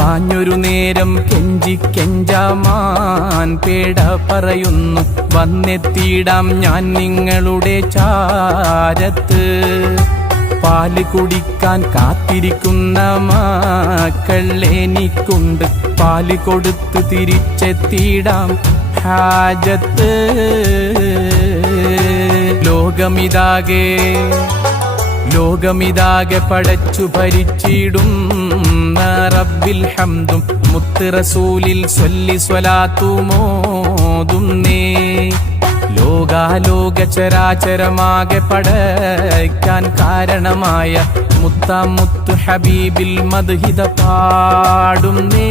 പാഞ്ഞൊരു നേരം കെഞ്ചി കെഞ്ചാമാൻ പേട പറയുന്നു, വന്നെത്തിയിടാം ഞാൻ നിങ്ങളുടെ ചാരത്ത്. പാല് കുടിക്കാൻ കാത്തിരിക്കുന്ന മക്കൾ എനിക്കുണ്ട്, പാല് കൊടുത്ത് തിരിച്ചെത്തിയിടാം ഹാജത്ത്. ലോകമിതാകെ പടച്ചു ഭരിച്ചിടും റബ്ബിൽ ഹംദും മുത്ത് റസൂലിൽ സ്വല്ലി സ്വലാത്തുമോതുന്നേ. ലോകാലോക ചരാചരമാകെ പടയ്ക്കാൻ കാരണമായ മുത്താം മുത്ത് ഹബീബിൽ മദ്ഹിദ പാടുന്നേ.